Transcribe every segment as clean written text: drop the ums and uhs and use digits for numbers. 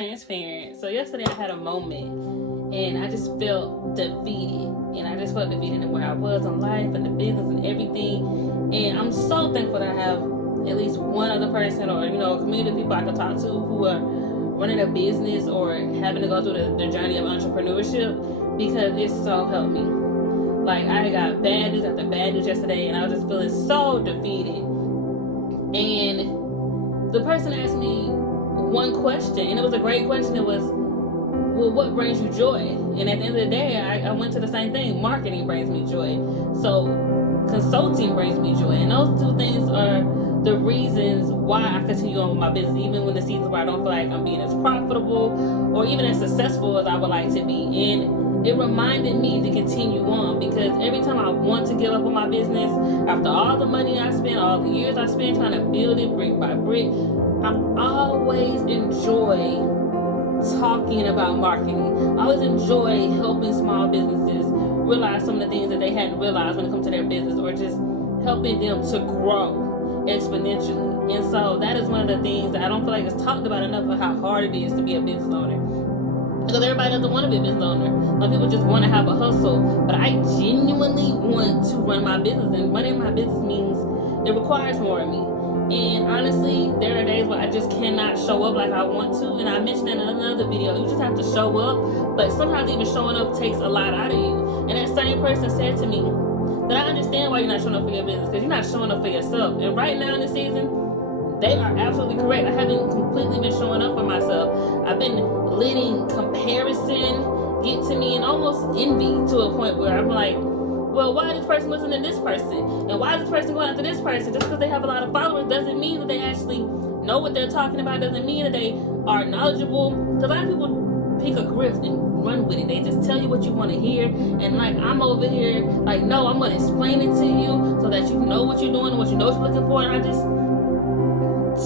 Transparent. So yesterday I had a moment and I just felt defeated. And I just felt defeated in where I was in life and the business and everything. And I'm so thankful that I have at least one other person or, a community of people I can talk to who are running a business or having to go through the journey of entrepreneurship, because it's so helped me. Like, I got bad news after bad news yesterday and I was just feeling so defeated. And the person asked me one question, and it was a great question. It was, well, what brings you joy? And at the end of the day, I went to the same thing. Marketing brings me joy. So consulting brings me joy. And those two things are the reasons why I continue on with my business, even when the seasons where I don't feel like I'm being as profitable or even as successful as I would like to be. And it reminded me to continue on, because every time I want to give up on my business, after all the money I spent, all the years I spent trying to build it brick by brick, I always enjoy talking about marketing. I always enjoy helping small businesses realize some of the things that they hadn't realized when it comes to their business, or just helping them to grow exponentially. And so that is one of the things that I don't feel like is talked about enough, of how hard it is to be a business owner. Because everybody doesn't want to be a business owner. Some people just want to have a hustle. But I genuinely want to run my business, and running my business means it requires more of me. And honestly, there are days where I just cannot show up like I want to. And I mentioned in another video, you just have to show up. But sometimes even showing up takes a lot out of you. And that same person said to me that I understand why you're not showing up for your business, because you're not showing up for yourself. And right now in this season, they are absolutely correct. I haven't completely been showing up for myself. I've been letting comparison get to me, and almost envy, to a point where I'm like, well, why is this person listening to this person? And why is this person going after this person? Just because they have a lot of followers doesn't mean that they actually know what they're talking about. Doesn't mean that they are knowledgeable. Because a lot of people pick a grift and run with it. They just tell you what you want to hear. And like, I'm over here, like, no, I'm going to explain it to you so that you know what you're doing and what you know what you're looking for. And I just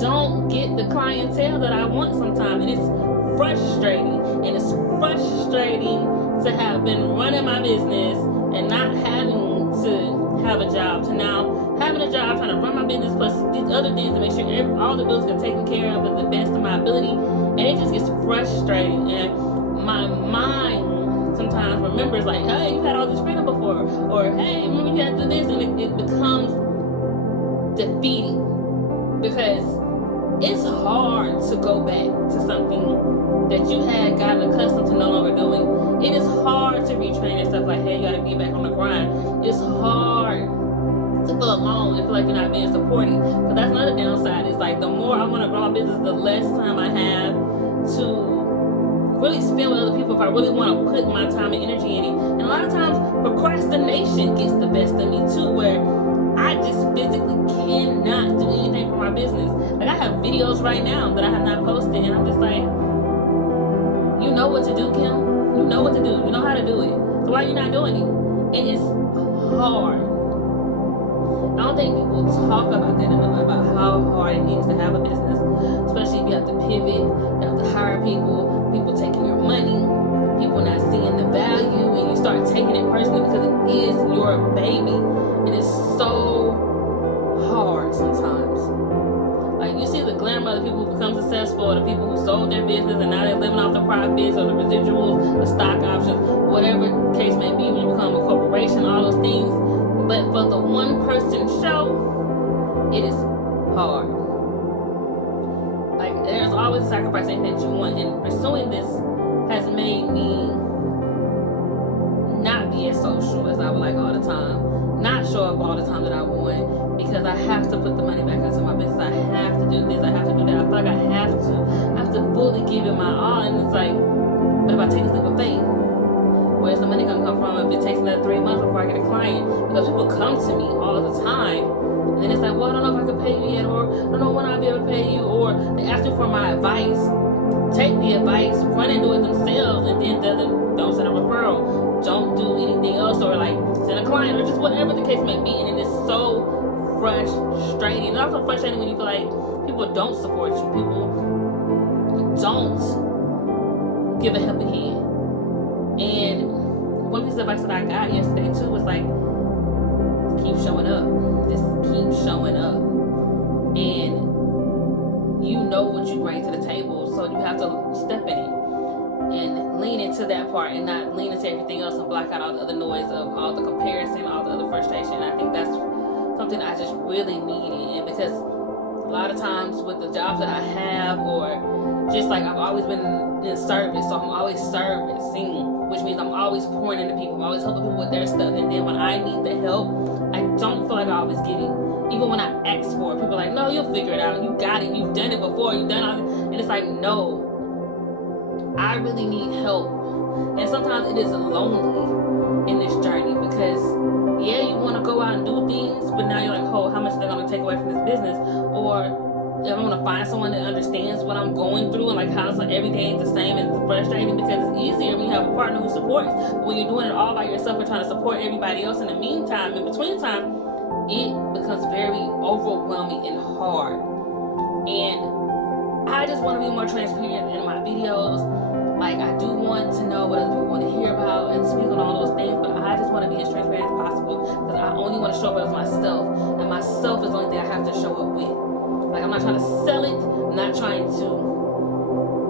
don't get the clientele that I want sometimes. And it's frustrating. And it's frustrating to have been running my business and not having to have a job, to now having a job, trying to run my business, plus these other things to make sure all the bills get taken care of at the best of my ability. And it just gets frustrating. And my mind sometimes remembers, like, hey, you had all this freedom before, or hey, remember you had to do this, and it becomes defeating, because it's hard to go back to something that you had gotten accustomed to no longer doing. It is hard to retrain yourself, like, hey, you gotta be back on the grind. It's hard to feel alone and feel like you're not being supported. But that's another downside. It's like, the more I want to grow my business, the less time I have to really spend with other people if I really want to put my time and energy in it. And a lot of times, procrastination gets the best of me too, where I just physically cannot do anything for my business. Like, I have videos right now that I have not posted, and I'm just like, you know what to do, Kim. You know what to do. You know how to do it. So why are you not doing it? And it's hard. I don't think people talk about that enough, about how hard it is to have a business, especially if you have to pivot, you have to hire people taking your money, people not seeing the value, and you start taking it personally because it is your baby. And it's so hard sometimes. Like, you see the glamour of the people who become successful, or the people who sold their business and now they're living off the profits or the residuals, the stock options, whatever the case may be, when you become a corporation, all those things. But for the one person show, it is hard. Like, there's always a sacrifice that you want, and pursuing this has made me not be as social as I would like all the time, not show up all the time that I want, because I have to put the money back into my business. I have to do this, I have to do that. I feel like I have to fully give it my all. And it's like, but if I take this leap of faith, where's the money gonna come from if it takes another 3 months before I get a client? Because people come to me all the time, and then it's like, well, I don't know if I can pay you yet, or I don't know when I'll be able to pay you, or they ask me for my advice. Take the advice, run and do it themselves, and then don't send a referral, don't do anything else, or like send a client, or just whatever the case may be. And it is so frustrating. It's also frustrating when you feel like people don't support you, people don't give a helping hand. And one piece of advice that I got yesterday too was like, keep showing up. Just keep showing up. And you know what you bring to the table, so you have have to step in it and lean into that part and not lean into everything else and block out all the other noise of all the comparison, all the other frustration. I think that's something I just really needed. And because a lot of times with the jobs that I have, or just like I've always been in service, so I'm always servicing, which means I'm always pouring into people. I'm always helping people with their stuff. And then when I need the help, I don't feel like I always get it. Even when I ask for it, people are like, no, you'll figure it out. You got it. You've done it before. You've done all this. And it's like, no, I really need help. And sometimes it is lonely in this journey because, yeah, you want to go out and do things, but now you're like, oh, how much are they going to take away from this business? Or if I'm going to find someone that understands what I'm going through and like how it's like every day ain't the same and it's frustrating because it's easier when you have a partner who supports. But when you're doing it all by yourself and trying to support everybody else in the meantime, in between time, it becomes very overwhelming and hard. And I just want to be more transparent in my videos. Like, I do want to know what other people want to hear about and speak on all those things, but I just want to be as transparent as possible because I only want to show up as myself, and myself is the only thing I have to show up with. Like, I'm not trying to sell it, I'm not trying to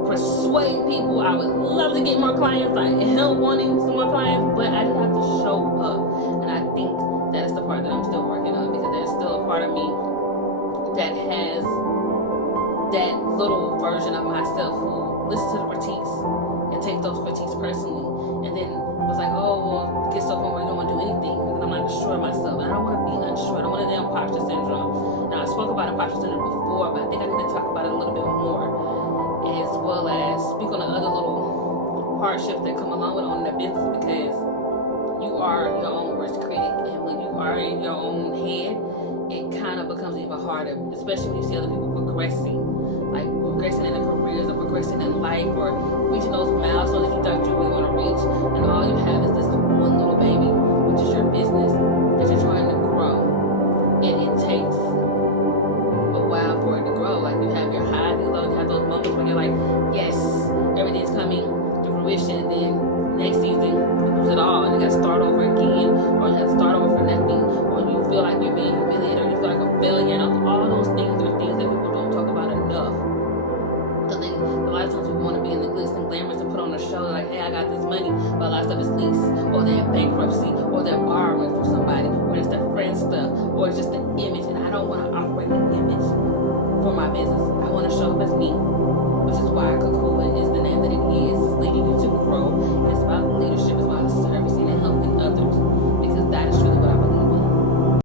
persuade people. I would love to get more clients, I am wanting some more clients, but I just have to show up. And I think that is the part that I'm still working on because there's still a part of me that has that little version of myself who listens to the critiques and takes those critiques personally, and then was like, oh, well, get to a point where you don't want to do anything, and I'm not sure of myself, and I don't want to be unsure. I don't want to do imposter syndrome. And I spoke about imposter syndrome before, but I think I need to talk about it a little bit more, as well as speak on the other little hardships that come along with owning a business, because you are your own worst critic, and when you are in your own head, it kind of becomes even harder, especially when you see other people progressing, like progressing in their careers or progressing in life or reaching those milestones that you thought you were going to reach, and all you have is this one little baby, which is your business that you're trying to grow, and it takes a while for it to grow. Like, you have your highs and lows, you have those moments when you're like, yes, everything's coming to fruition, and then next season you lose it all and you got to start over again, or you have to start over for nothing, or you feel like you're being